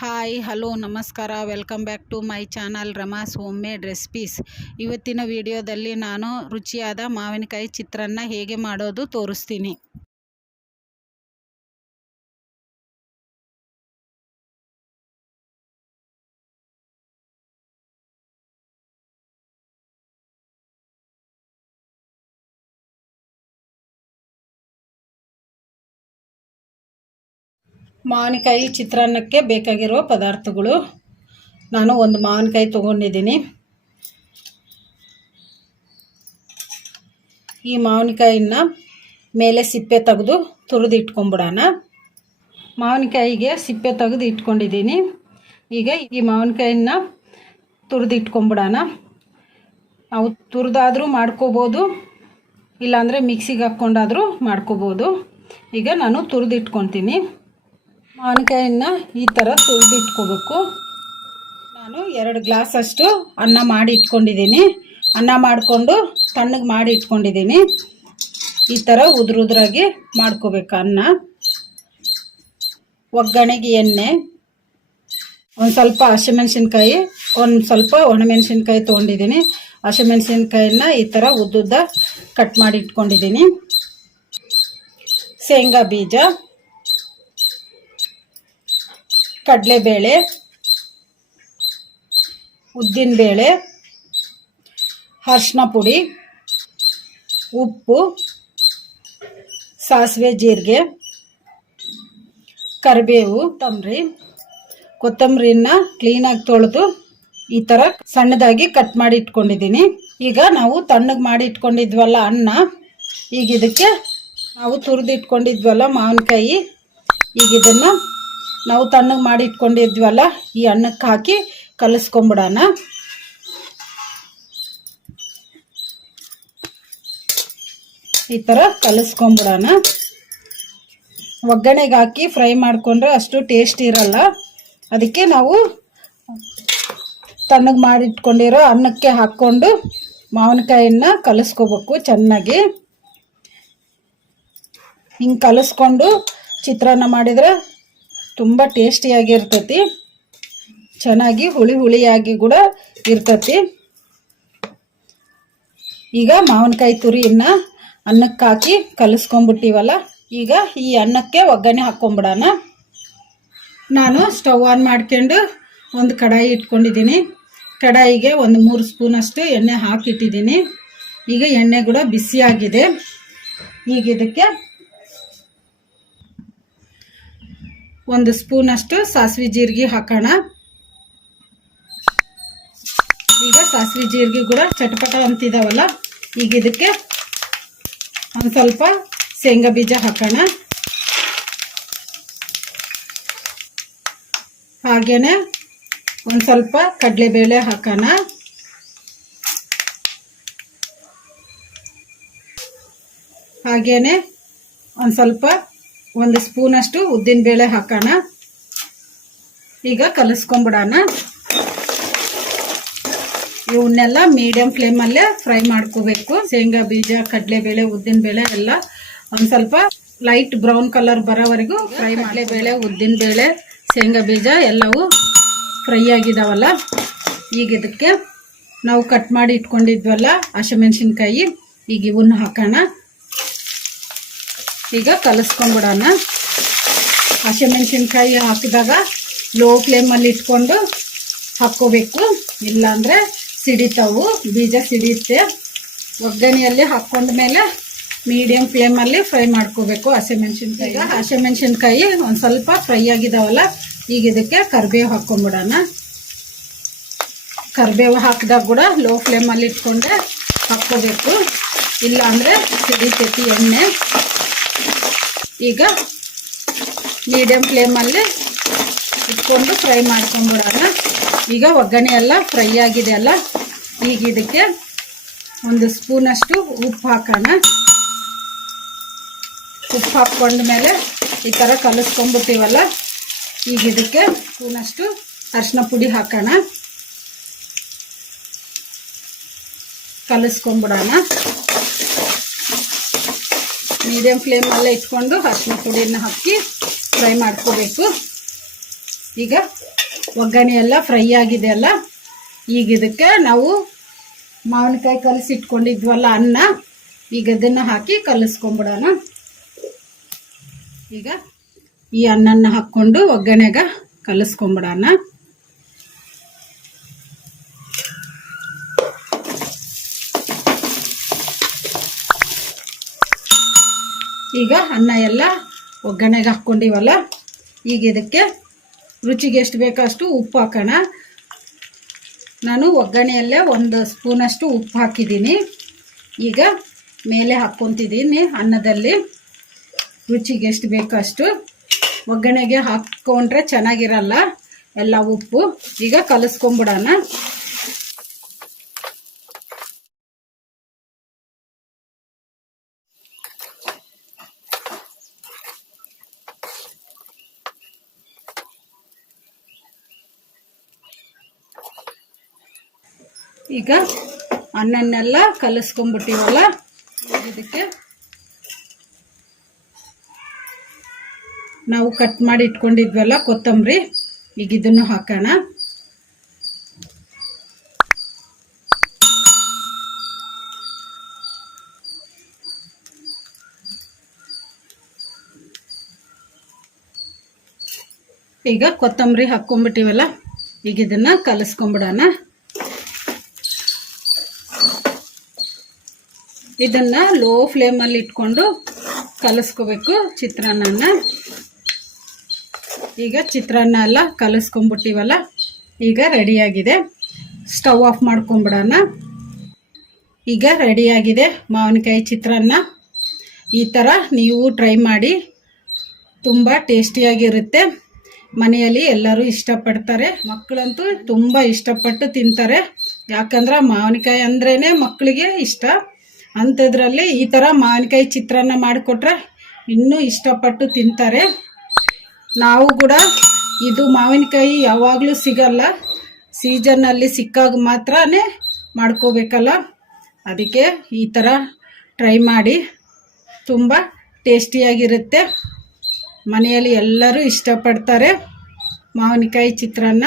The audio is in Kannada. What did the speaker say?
ಹಾಯ್ ಹಲೋ ನಮಸ್ಕಾರ welcome back to my channel Rama's home made recipes ಇವತ್ತಿನ ವಿಡಿಯೋದಲ್ಲಿ ನಾನು ರುಚಿಯಾದ ಮಾವಿನಕಾಯಿ ಚಿತ್ರಾನ್ನ ಹೇಗೆ ಮಾಡೋದು ತೋರಿಸ್ತೀನಿ ಮಾವಿನಕಾಯಿ ಚಿತ್ರಾನ್ನಕ್ಕೆ ಬೇಕಾಗಿರುವ ಪದಾರ್ಥಗಳು ನಾನು ಒಂದು ಮಾವಿನಕಾಯಿ ತೊಗೊಂಡಿದ್ದೀನಿ ಈ ಮಾವಿನಕಾಯಿನ ಮೇಲೆ ಸಿಪ್ಪೆ ತೆಗೆದು ತುರಿದು ಇಟ್ಕೊಂಬಿಡೋಣ ಮಾವಿನಕಾಯಿಗೆ ಸಿಪ್ಪೆ ತೆಗೆದು ಇಟ್ಕೊಂಡಿದ್ದೀನಿ ಈಗ ಈ ಮಾವಿನಕಾಯಿನ ತುರಿದು ಇಟ್ಕೊಂಬಿಡೋಣ ನಾವು ತುರಿದಾದರೂ ಮಾಡ್ಕೋಬೋದು ಇಲ್ಲಾಂದರೆ ಮಿಕ್ಸಿಗೆ ಹಾಕ್ಕೊಂಡಾದರೂ ಮಾಡ್ಕೋಬೋದು ಈಗ ನಾನು ತುರಿದು ಇಟ್ಕೊತೀನಿ ಮಾವಿನಕಾಯಿಯನ್ನು ಈ ಥರ ತುಳಿದಿಟ್ಕೋಬೇಕು ನಾನು ಎರಡು ಗ್ಲಾಸಷ್ಟು ಅನ್ನ ಮಾಡಿ ಇಟ್ಕೊಂಡಿದ್ದೀನಿ ಅನ್ನ ಮಾಡಿಕೊಂಡು ತಣ್ಣಗೆ ಮಾಡಿ ಇಟ್ಕೊಂಡಿದ್ದೀನಿ ಈ ಥರ ಉದುರುದ್ರಾಗಿ ಮಾಡ್ಕೋಬೇಕು ಅನ್ನ ಒಗ್ಗರಣೆಗೆ ಎಣ್ಣೆ ಒಂದು ಸ್ವಲ್ಪ ಹಸಿಮೆಣ್ಸಿನ್ಕಾಯಿ ಒಂದು ಸ್ವಲ್ಪ ಒಣಮೆಣ್ಸಿನ್ಕಾಯಿ ತೊಗೊಂಡಿದ್ದೀನಿ ಹಸಿಮೆಣ್ಸಿನ್ಕಾಯಿನ ಈ ಥರ ಉದ್ದುದ್ದ ಕಟ್ ಮಾಡಿ ಇಟ್ಕೊಂಡಿದ್ದೀನಿ ಶೇಂಗಾ ಬೀಜ ಕಡಲೆಬೇಳೆ ಬೇಳೆ ಅರ್ಶಿನ ಪುಡಿ ಉಪ್ಪು ಸಾಸಿವೆ ಜೀರಿಗೆ ಕರಿಬೇವು ಕೊತ್ತಂಬರಿ ಕೊತ್ತಂಬರಿನ ಕ್ಲೀನಾಗಿ ತೊಳೆದು ಈ ಥರ ಸಣ್ಣದಾಗಿ ಕಟ್ ಮಾಡಿ ಇಟ್ಕೊಂಡಿದ್ದೀನಿ ಈಗ ನಾವು ತಣ್ಣಗೆ ಮಾಡಿ ಇಟ್ಕೊಂಡಿದ್ವಲ್ಲ ಅನ್ನ ಈಗ ಇದಕ್ಕೆ ನಾವು ತುರಿದಿಟ್ಕೊಂಡಿದ್ವಲ್ಲ ಮಾವಿನಕಾಯಿ ಈಗ ಇದನ್ನು ನಾವು ತಣ್ಣಗೆ ಮಾಡಿ ಇಟ್ಕೊಂಡಿದ್ವಲ್ಲ ಈ ಅನ್ನಕ್ಕೆ ಹಾಕಿ ಕಲಸ್ಕೊಂಬಿಡೋಣ ಈ ಥರ ಕಲಸ್ಕೊಂಬಿಡೋಣ ಒಗ್ಗರಣೆಗೆ ಹಾಕಿ ಫ್ರೈ ಮಾಡಿಕೊಂಡ್ರೆ ಅಷ್ಟು ಟೇಸ್ಟ್ ಇರಲ್ಲ ಅದಕ್ಕೆ ನಾವು ತಣ್ಣಗೆ ಮಾಡಿಟ್ಕೊಂಡಿರೋ ಅನ್ನಕ್ಕೆ ಹಾಕ್ಕೊಂಡು ಮಾವಿನಕಾಯಿನ ಕಲಸ್ಕೋಬೇಕು ಚೆನ್ನಾಗಿ ಹಿಂಗೆ ಕಲಿಸ್ಕೊಂಡು ಚಿತ್ರಾನ್ನ ಮಾಡಿದರೆ ತುಂಬ ಟೇಸ್ಟಿಯಾಗಿ ಇರ್ತತಿ ಚೆನ್ನಾಗಿ ಹುಳಿ ಹುಳಿಯಾಗಿ ಕೂಡ ಇರ್ತತಿ ಈಗ ಮಾವಿನಕಾಯಿ ತುರಿಯನ್ನ ಅನ್ನಕ್ಕೆ ಹಾಕಿ ಕಲಿಸ್ಕೊಂಬಿಟ್ಟಿವಲ್ಲ ಈಗ ಈ ಅನ್ನಕ್ಕೆ ಒಗ್ಗರಣೆ ಹಾಕ್ಕೊಂಬಿಡೋಣ ನಾನು ಸ್ಟವ್ ಆನ್ ಮಾಡ್ಕೊಂಡು ಒಂದು ಕಡಾಯಿ ಇಟ್ಕೊಂಡಿದ್ದೀನಿ ಕಡಾಯಿಗೆ ಒಂದು ಮೂರು ಸ್ಪೂನಷ್ಟು ಎಣ್ಣೆ ಹಾಕಿಟ್ಟಿದ್ದೀನಿ ಈಗ ಎಣ್ಣೆ ಕೂಡ ಬಿಸಿಯಾಗಿದೆ ಈಗ ಇದಕ್ಕೆ ಒಂದು ಸ್ಪೂನಷ್ಟು ಸಾಸಿವೆ ಜೀರಿಗೆ ಹಾಕೋಣ ಈಗ ಸಾಸಿವೆ ಜೀರಿಗೆ ಕೂಡ ಚಟಪಟ ಅಂತಿದಾವಲ್ಲ ಈಗ ಇದಕ್ಕೆ ಒಂದು ಸ್ವಲ್ಪ ಶೇಂಗಾ ಬೀಜ ಹಾಕೋಣ ಹಾಗೇನೆ ಒಂದು ಸ್ವಲ್ಪ ಕಡಲೆಬೇಳೆ ಹಾಕೋಣ ಹಾಗೇನೆ ಒಂದು ಸ್ವಲ್ಪ ಒಂದು ಸ್ಪೂನಷ್ಟು ಉದ್ದಿನಬೇಳೆ ಹಾಕೋಣ ಈಗ ಕಲಿಸ್ಕೊಂಬಿಡೋಣ ಇವನ್ನೆಲ್ಲ ಮೀಡಿಯಂ ಫ್ಲೇಮಲ್ಲೇ ಫ್ರೈ ಮಾಡ್ಕೋಬೇಕು ಶೇಂಗಾ ಬೀಜ ಕಡಲೆಬೇಳೆ ಉದ್ದಿನಬೇಳೆ ಎಲ್ಲ ಒಂದು ಸ್ವಲ್ಪ ಲೈಟ್ ಬ್ರೌನ್ ಕಲರ್ ಬರೋವರೆಗೂ ಫ್ರೈ ಉದ್ದಿನ ಉದ್ದಿನಬೇಳೆ ಶೇಂಗಾ ಬೀಜ ಎಲ್ಲವೂ ಫ್ರೈ ಆಗಿದಾವಲ್ಲ ಈಗ ಇದಕ್ಕೆ ನಾವು ಕಟ್ ಮಾಡಿ ಇಟ್ಕೊಂಡಿದ್ವಲ್ಲ ಹಸಿಮೆಣ್ಸಿನ್ಕಾಯಿ ಈಗ ಇವನ್ನ ಹಾಕೋಣ ಈಗ ಕಲಿಸ್ಕೊಂಡ್ಬಿಡೋಣ ಹಸಿಮೆಣ್ಸಿನ್ಕಾಯಿ ಹಾಕಿದಾಗ ಲೋ ಫ್ಲೇಮಲ್ಲಿ ಇಟ್ಕೊಂಡು ಹಾಕ್ಕೋಬೇಕು ಇಲ್ಲಾಂದರೆ ಸಿಡಿತಾವು ಬೀಜ ಸಿಡಿಯುತ್ತೆ ಒಗ್ಗರಣೆಯಲ್ಲಿ ಹಾಕ್ಕೊಂಡ್ಮೇಲೆ ಮೀಡಿಯಮ್ ಫ್ಲೇಮಲ್ಲಿ ಫ್ರೈ ಮಾಡ್ಕೋಬೇಕು ಹಸಿಮೆಣ್ಸಿನ್ಕಾಯಿ ಹಸಿಮೆಣ್ಸಿನ್ಕಾಯಿ ಒಂದು ಸ್ವಲ್ಪ ಫ್ರೈ ಆಗಿದಾವಲ್ಲ ಈಗ ಇದಕ್ಕೆ ಕರಿಬೇವು ಹಾಕ್ಕೊಂಬಿಡೋಣ ಕರಿಬೇವು ಹಾಕಿದಾಗ ಕೂಡ ಲೋ ಫ್ಲೇಮಲ್ಲಿ ಇಟ್ಕೊಂಡೆ ಹಾಕ್ಕೋಬೇಕು ಇಲ್ಲ ಅಂದರೆ ಸಿಡಿತೈತಿ ಎಣ್ಣೆ ಈಗ ಮೀಡಿಯಂ ಫ್ಲೇಮಲ್ಲಿ ಇಟ್ಕೊಂಡು ಫ್ರೈ ಮಾಡ್ಕೊಂಡ್ಬಿಡೋಣ ಈಗ ಒಗ್ಗರಣೆ ಎಲ್ಲ ಫ್ರೈ ಆಗಿದೆ ಅಲ್ಲ ಈಗ ಇದಕ್ಕೆ ಒಂದು ಸ್ಪೂನಷ್ಟು ಉಪ್ಪು ಹಾಕೋಣ ಉಪ್ಪು ಹಾಕ್ಕೊಂಡ್ಮೇಲೆ ಈ ಥರ ಕಲಿಸ್ಕೊಂಡ್ಬಿಟ್ಟಿವಲ್ಲ ಈಗ ಇದಕ್ಕೆ ಸ್ಪೂನಷ್ಟು ಅರಶಿನ ಪುಡಿ ಹಾಕೋಣ ಕಲಸ್ಕೊಂಡ್ಬಿಡೋಣ ಮೀಡಿಯಮ್ ಫ್ಲೇಮಲ್ಲೇ ಇಟ್ಕೊಂಡು ಅರಿಶಿನ ಪುಡಿನ ಹಾಕಿ ಫ್ರೈ ಮಾಡ್ಕೋಬೇಕು ಈಗ ಒಗ್ಗರಣೆ ಎಲ್ಲ ಫ್ರೈ ಆಗಿದೆ ಅಲ್ಲ ಈಗ ಇದಕ್ಕೆ ನಾವು ಮಾವಿನಕಾಯಿ ಕಲಸಿ ಇಟ್ಕೊಂಡಿದ್ವಲ್ಲ ಅನ್ನ ಈಗ ಅದನ್ನು ಹಾಕಿ ಕಲಸ್ಕೊಂಬಿಡೋಣ ಈಗ ಈ ಅನ್ನನ ಹಾಕ್ಕೊಂಡು ಒಗ್ಗರಣೆಗೆ ಕಲಸ್ಕೊಂಬಿಡೋಣ ಈಗ ಅನ್ನ ಎಲ್ಲ ಒಗ್ಗರಣೆಗೆ ಹಾಕ್ಕೊಂಡಿವಲ್ಲ ಈಗ ಇದಕ್ಕೆ ರುಚಿಗೆ ಎಷ್ಟು ಬೇಕಷ್ಟು ಉಪ್ಪು ಹಾಕೋಣ ನಾನು ಒಗ್ಗರಣೆಯಲ್ಲೇ ಒಂದು ಸ್ಪೂನಷ್ಟು ಉಪ್ಪು ಹಾಕಿದ್ದೀನಿ ಈಗ ಮೇಲೆ ಹಾಕ್ಕೊತಿದ್ದೀನಿ ಅನ್ನದಲ್ಲಿ ರುಚಿಗೆ ಎಷ್ಟು ಬೇಕಷ್ಟು ಒಗ್ಗರಣೆಗೆ ಹಾಕ್ಕೊಂಡ್ರೆ ಚೆನ್ನಾಗಿರಲ್ಲ ಎಲ್ಲ ಉಪ್ಪು ಈಗ ಕಲಿಸ್ಕೊಂಬಿಡೋಣ ಈಗ ಅನ್ನನ್ನೆಲ್ಲ ಕಲಸ್ಕೊಂಡ್ಬಿಟ್ಟಿವಲ್ಲ ಇದಕ್ಕೆ ನಾವು ಕಟ್ ಮಾಡಿ ಇಟ್ಕೊಂಡಿದ್ವಲ್ಲ ಕೊತ್ತಂಬರಿ ಈಗ ಇದನ್ನು ಹಾಕೋಣ ಈಗ ಕೊತ್ತಂಬರಿ ಹಾಕೊಂಡ್ಬಿಟ್ಟಿವಲ್ಲ ಈಗ ಇದನ್ನು ಕಲಿಸ್ಕೊಂಬಿಡೋಣ ಇದನ್ನು ಲೋ ಫ್ಲೇಮಲ್ಲಿ ಇಟ್ಕೊಂಡು ಕಲಿಸ್ಕೋಬೇಕು ಚಿತ್ರಾನ್ನ ಈಗ ಚಿತ್ರಾನ್ನ ಎಲ್ಲ ಕಲಿಸ್ಕೊಂಬಿಟ್ಟಿವಲ್ಲ ಈಗ ರೆಡಿಯಾಗಿದೆ ಸ್ಟವ್ ಆಫ್ ಮಾಡ್ಕೊಂಬಿಡೋಣ ಈಗ ರೆಡಿಯಾಗಿದೆ ಮಾವಿನಕಾಯಿ ಚಿತ್ರಾನ್ನ ಈ ಥರ ನೀವು ಟ್ರೈ ಮಾಡಿ ತುಂಬ ಟೇಸ್ಟಿಯಾಗಿರುತ್ತೆ ಮನೆಯಲ್ಲಿ ಎಲ್ಲರೂ ಇಷ್ಟಪಡ್ತಾರೆ ಮಕ್ಕಳಂತೂ ತುಂಬ ಇಷ್ಟಪಟ್ಟು ತಿಂತಾರೆ ಯಾಕಂದ್ರೆ ಮಾವಿನಕಾಯಿ ಅಂದ್ರೇ ಮಕ್ಕಳಿಗೆ ಇಷ್ಟ ಅಂಥದ್ರಲ್ಲಿ ಈ ಥರ ಮಾವಿನಕಾಯಿ ಚಿತ್ರಾನ್ನ ಮಾಡಿಕೊಟ್ರೆ ಇನ್ನೂ ಇಷ್ಟಪಟ್ಟು ತಿಂತಾರೆ ನಾವು ಕೂಡ ಇದು ಮಾವಿನಕಾಯಿ ಯಾವಾಗಲೂ ಸಿಗಲ್ಲ ಸೀಸನ್ನಲ್ಲಿ ಸಿಕ್ಕಾಗ ಮಾತ್ರ ಮಾಡ್ಕೋಬೇಕಲ್ಲ ಅದಕ್ಕೆ ಈ ಥರ ಟ್ರೈ ಮಾಡಿ ತುಂಬ ಟೇಸ್ಟಿಯಾಗಿರುತ್ತೆ ಮನೆಯಲ್ಲಿ ಎಲ್ಲರೂ ಇಷ್ಟಪಡ್ತಾರೆ ಮಾವಿನಕಾಯಿ ಚಿತ್ರಾನ್ನ